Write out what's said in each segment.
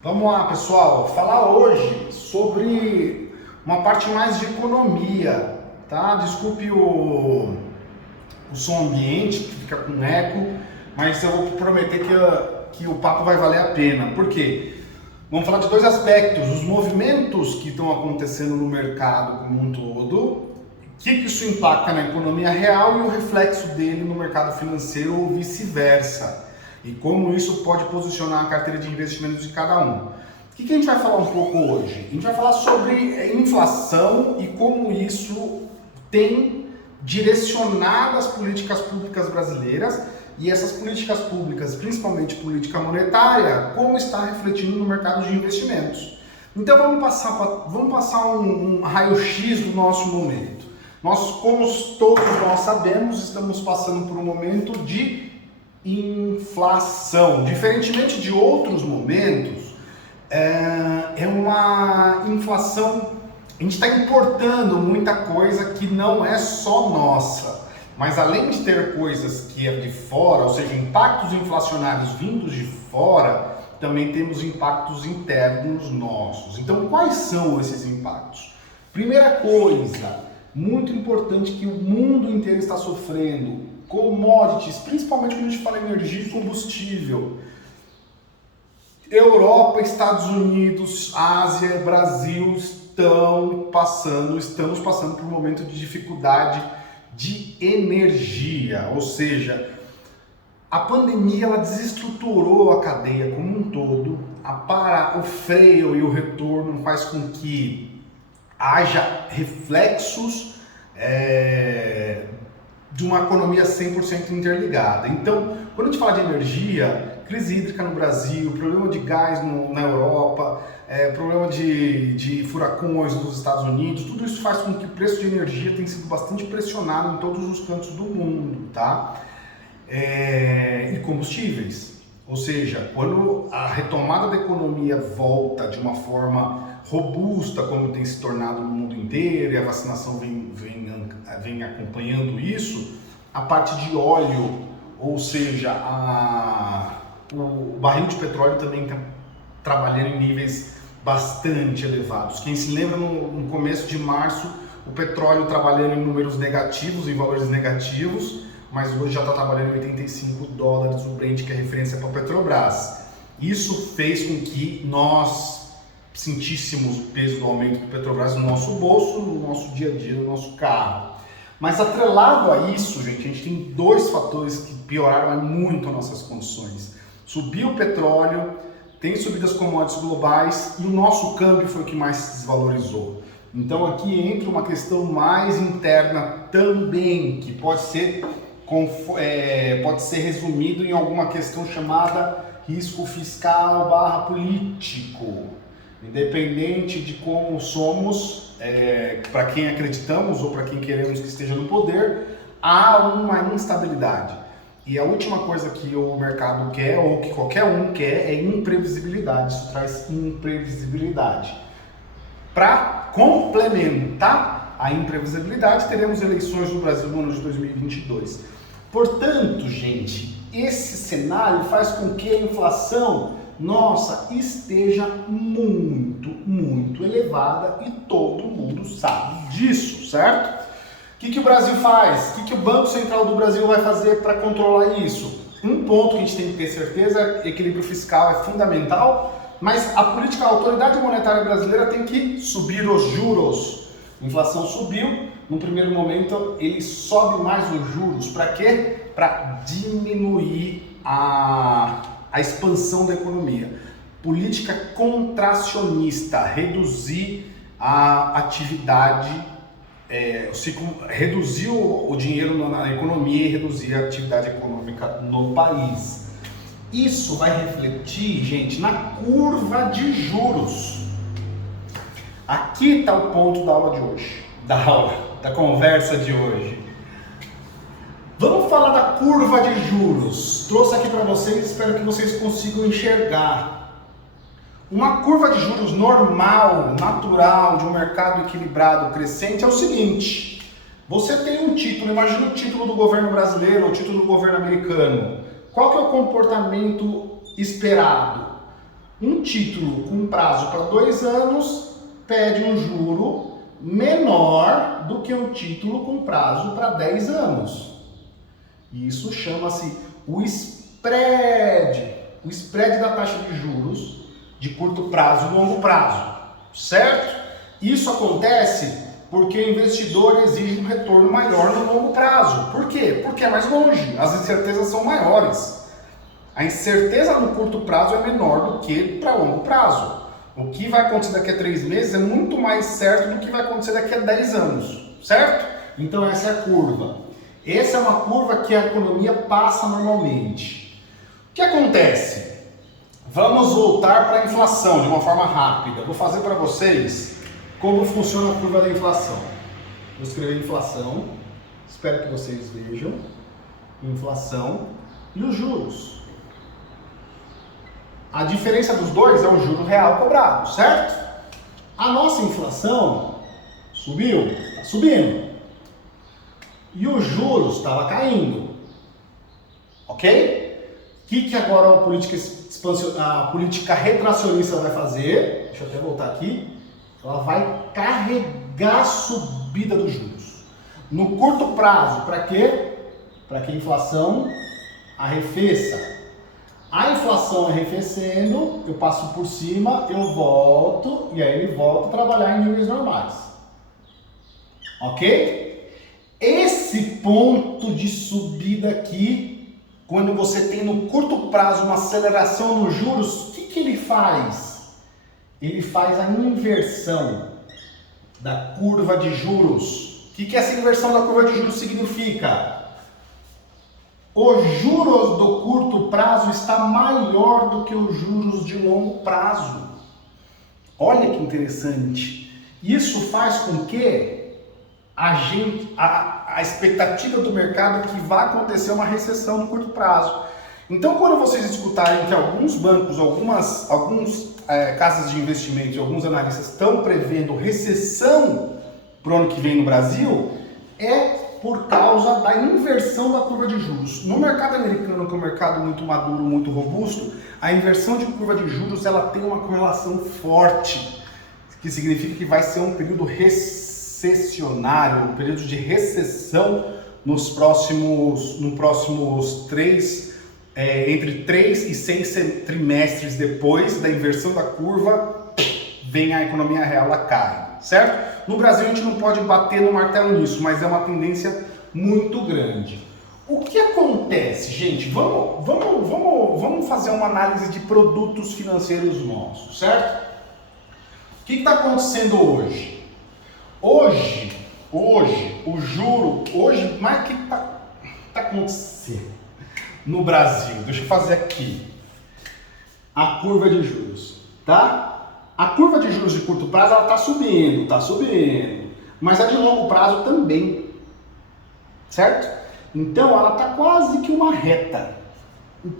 Vamos lá, pessoal, falar hoje sobre uma parte mais de economia, tá? Desculpe o som ambiente, que fica com eco, mas eu vou prometer que o papo vai valer a pena. Por quê? Vamos falar de dois aspectos: os movimentos que estão acontecendo no mercado como um todo, o que isso impacta na economia real e o reflexo dele no mercado financeiro ou vice-versa. E como isso pode posicionar a carteira de investimentos de cada um. O que a gente vai falar um pouco hoje? A gente vai falar sobre inflação e como isso tem direcionado as políticas públicas brasileiras e essas políticas públicas, principalmente política monetária, como está refletindo no mercado de investimentos. Então vamos passar um raio-x do nosso momento. Nós, como todos nós sabemos, estamos passando por um momento de inflação. Diferentemente de outros momentos, é uma inflação. A gente está importando muita coisa que não é só nossa, mas além de ter coisas que é de fora, ou seja, impactos inflacionários vindos de fora, também temos impactos internos nossos. Então, quais são esses impactos? Primeira coisa, muito importante, que o mundo inteiro está sofrendo: commodities, principalmente quando a gente fala em energia e combustível. Europa, Estados Unidos, Ásia, Brasil estamos passando por um momento de dificuldade de energia, ou seja, a pandemia ela desestruturou a cadeia como um todo. O freio e o retorno faz com que haja reflexos de uma economia 100% interligada. Então, quando a gente fala de energia, crise hídrica no Brasil, problema de gás na Europa, problema de furacões nos Estados Unidos, tudo isso faz com que o preço de energia tenha sido bastante pressionado em todos os cantos do mundo, tá? E combustíveis. Ou seja, quando a retomada da economia volta de uma forma robusta, como tem se tornado no mundo inteiro, e a vacinação vem acompanhando isso, a parte de óleo, ou seja, o barril de petróleo também está trabalhando em níveis bastante elevados. Quem se lembra, no começo de março, o petróleo trabalhando em números negativos, em valores negativos, mas hoje já está trabalhando em $85 o Brent, que é referência para a Petrobras. Isso fez com que nós sentíssemos o peso do aumento do Petrobras no nosso bolso, no nosso dia a dia, no nosso carro. Mas atrelado a isso, gente, a gente tem dois fatores que pioraram muito as nossas condições. Subiu o petróleo, tem subido as commodities globais e o nosso câmbio foi o que mais se desvalorizou. Então aqui entra uma questão mais interna também, que pode ser resumido em alguma questão chamada risco fiscal / político. Independente de como somos, para quem acreditamos ou para quem queremos que esteja no poder, há uma instabilidade. E a última coisa que o mercado quer, ou que qualquer um quer, é imprevisibilidade. Isso traz imprevisibilidade. Para complementar a imprevisibilidade, teremos eleições no Brasil no ano de 2022. Portanto, gente, esse cenário faz com que a inflação nossa esteja muito elevada e todo mundo sabe disso, certo? O que o Brasil faz? O que o Banco Central do Brasil vai fazer para controlar isso? Um ponto que a gente tem que ter certeza: equilíbrio fiscal é fundamental, mas a autoridade monetária brasileira tem que subir os juros. A inflação subiu, no primeiro momento ele sobe mais os juros. Para quê? Para diminuir a expansão da economia. Política contracionista, reduzir a atividade, reduzir o dinheiro na economia e reduzir a atividade econômica no país. Isso vai refletir, gente, na curva de juros. Aqui está o ponto da aula de hoje, da conversa de hoje. Vamos falar da curva de juros. Trouxe aqui para vocês, espero que vocês consigam enxergar. Uma curva de juros normal, natural, de um mercado equilibrado, crescente, é o seguinte: você tem um título, imagina o título do governo brasileiro ou o título do governo americano. Qual que é o comportamento esperado? Um título com prazo para 2 anos pede um juro menor do que um título com prazo para 10 anos. Isso chama-se o spread da taxa de juros de curto prazo e longo prazo, certo? Isso acontece porque o investidor exige um retorno maior no longo prazo. Por quê? Porque é mais longe, as incertezas são maiores. A incerteza no curto prazo é menor do que para longo prazo. O que vai acontecer daqui a 3 meses é muito mais certo do que vai acontecer daqui a 10 anos, certo? Então essa é a curva. Essa é uma curva que a economia passa normalmente. O que acontece? Vamos voltar para a inflação de uma forma rápida. Vou fazer para vocês como funciona a curva da inflação. Vou escrever inflação, espero que vocês vejam. Inflação e os juros. A diferença dos dois é o juro real cobrado, certo? A nossa inflação subiu, está subindo. E os juros estava caindo. Ok? O que agora a política retracionista vai fazer? Deixa eu até voltar aqui. Ela vai carregar a subida dos juros. No curto prazo, para quê? Para que a inflação arrefeça. A inflação arrefecendo, eu passo por cima, eu volto, e aí ele volta a trabalhar em níveis normais. Ok? Esse ponto de subida aqui, quando você tem no curto prazo uma aceleração nos juros, o que ele faz? Ele faz a inversão da curva de juros. O que essa inversão da curva de juros significa? Os juros do curto prazo está maior do que os juros de longo prazo. Olha que interessante. Isso faz com que a expectativa do mercado é que vai acontecer uma recessão no curto prazo. Então, quando vocês escutarem que alguns bancos, algumas casas de investimentos, alguns analistas estão prevendo recessão para o ano que vem no Brasil, é por causa da inversão da curva de juros. No mercado americano, que é um mercado muito maduro, muito robusto, a inversão de curva de juros ela tem uma correlação forte, que significa que vai ser um período recessionário, um período de recessão nos próximos entre 3 e 6 trimestres depois da inversão da curva, vem a economia real, ela cai, certo? No Brasil a gente não pode bater no martelo nisso, mas é uma tendência muito grande. O que acontece, gente? Vamos fazer uma análise de produtos financeiros nossos, certo? O que está acontecendo hoje? Hoje, o juro, mas o que está acontecendo no Brasil? Deixa eu fazer aqui a curva de juros, tá? A curva de juros de curto prazo ela está subindo, mas a de longo prazo também, certo? Então ela está quase que uma reta,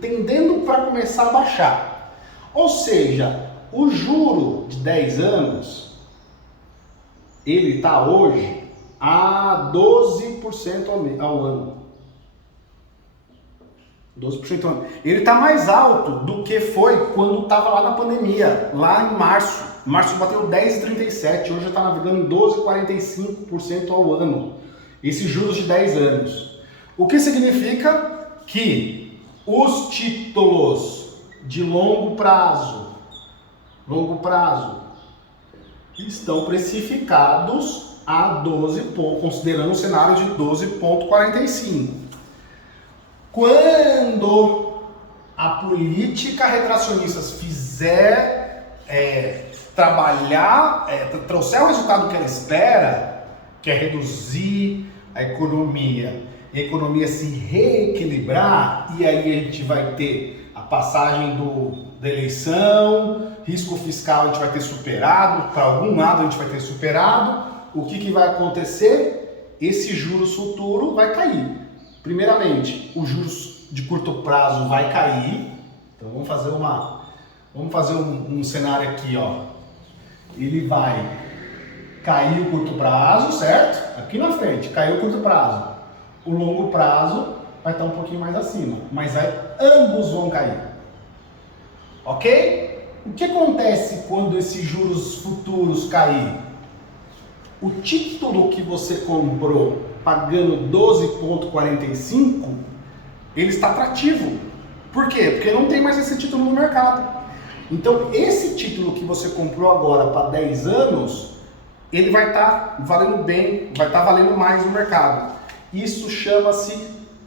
tendendo para começar a baixar. Ou seja, o juro de 10 anos, ele está hoje a 12% ao ano. 12% ao ano. Ele está mais alto do que foi quando estava lá na pandemia, lá em março. Em março bateu 10,37, hoje já está navegando em 12,45% ao ano. Esses juros de 10 anos. O que significa que os títulos de longo prazo estão precificados a 12 pontos, considerando o cenário de 12,45. Quando a política retracionista fizer trouxer o resultado que ela espera, que é reduzir a economia se reequilibrar, e aí a gente vai ter a passagem da eleição, risco fiscal a gente vai ter superado, para algum lado a gente vai ter superado, o que vai acontecer? Esse juros futuro vai cair. Primeiramente, os juros de curto prazo vai cair. Então vamos fazer um cenário aqui, ó. Ele vai cair o curto prazo, certo? Aqui na frente, caiu o curto prazo. O longo prazo vai estar um pouquinho mais acima, mas ambos vão cair. Ok? O que acontece quando esses juros futuros cair? O título que você comprou pagando 12,45, ele está atrativo. Por quê? Porque não tem mais esse título no mercado. Então, esse título que você comprou agora para 10 anos, ele vai estar valendo bem, vai estar valendo mais no mercado. Isso chama-se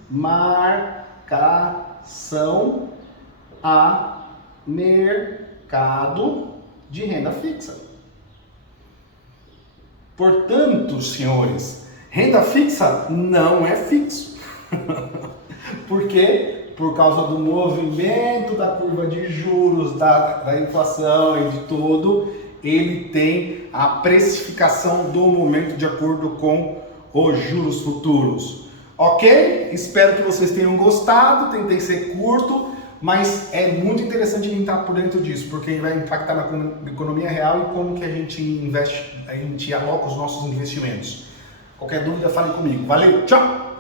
marcação a mercado de renda fixa. Portanto, senhores, renda fixa não é fixo. Por quê? Por causa do movimento da curva de juros, da inflação e de tudo, ele tem a precificação do momento de acordo com os juros futuros. Ok? Espero que vocês tenham gostado, tentei ser curto, mas é muito interessante a gente estar por dentro disso, porque vai impactar na economia real e como que a gente investe, a gente aloca os nossos investimentos. Qualquer dúvida, fale comigo. Valeu, tchau!